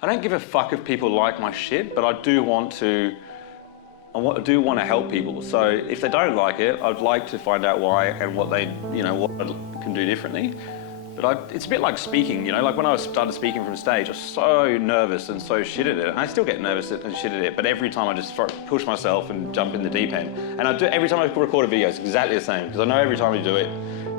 I don't give a fuck if people like my shit, but I do want to help people. So if they don't like it, I'd like to find out why and what they, what I can do differently. But it's a bit like speaking, like when I started speaking from stage, I was so nervous and so shit at it. And I still get nervous and shit at it, but every time I just push myself and jump in the deep end. And every time I record a video, it's exactly the same, because I know every time you do it,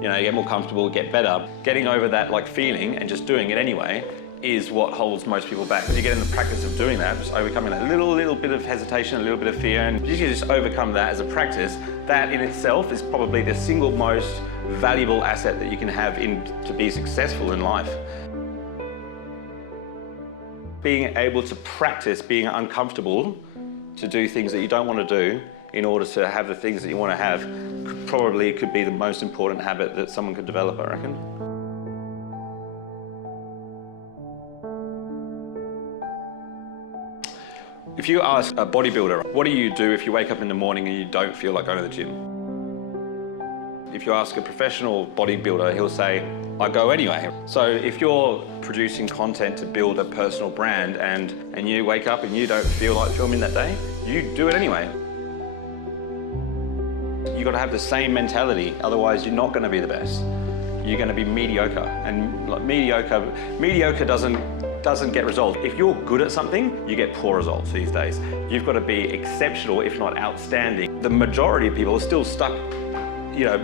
you get more comfortable, get better. Getting over that feeling and just doing it anyway is what holds most people back. As you get in the practice of doing that, just overcoming that little bit of hesitation, a little bit of fear, and you can just overcome that as a practice, that in itself is probably the single most valuable asset that you can have to be successful in life. Being able to practice being uncomfortable to do things that you don't want to do in order to have the things that you want to have probably could be the most important habit that someone could develop, I reckon. If you ask a bodybuilder, what do you do if you wake up in the morning and you don't feel like going to the gym? If you ask a professional bodybuilder, he'll say, I go anyway. So if you're producing content to build a personal brand and you wake up and you don't feel like filming that day, you do it anyway. You've got to have the same mentality, otherwise you're not going to be the best. You're going to be mediocre, and mediocre doesn't get results. If you're good at something, you get poor results these days. You've got to be exceptional, if not outstanding. The majority of people are still stuck,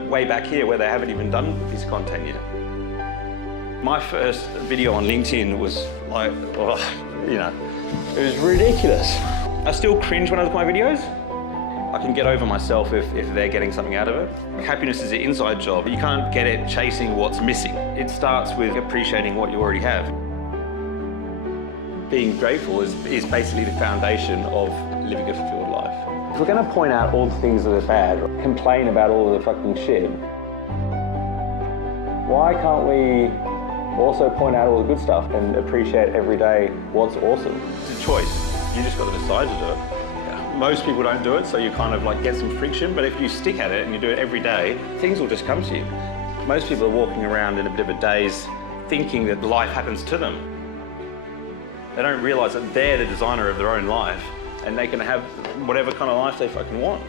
way back here where they haven't even done this content yet. My first video on LinkedIn was like, it was ridiculous. I still cringe when I look at my videos. I can get over myself if they're getting something out of it. Happiness is an inside job. You can't get it chasing what's missing. It starts with appreciating what you already have. Being grateful is basically the foundation of living a fulfilled life. If we're going to point out all the things that are bad, complain about all of the fucking shit, why can't we also point out all the good stuff and appreciate every day what's awesome? It's a choice. You just got to decide to do it. Most people don't do it, so you kind of get some friction, but if you stick at it and you do it every day, things will just come to you. Most people are walking around in a bit of a daze thinking that life happens to them. They don't realise that they're the designer of their own life and they can have whatever kind of life they fucking want.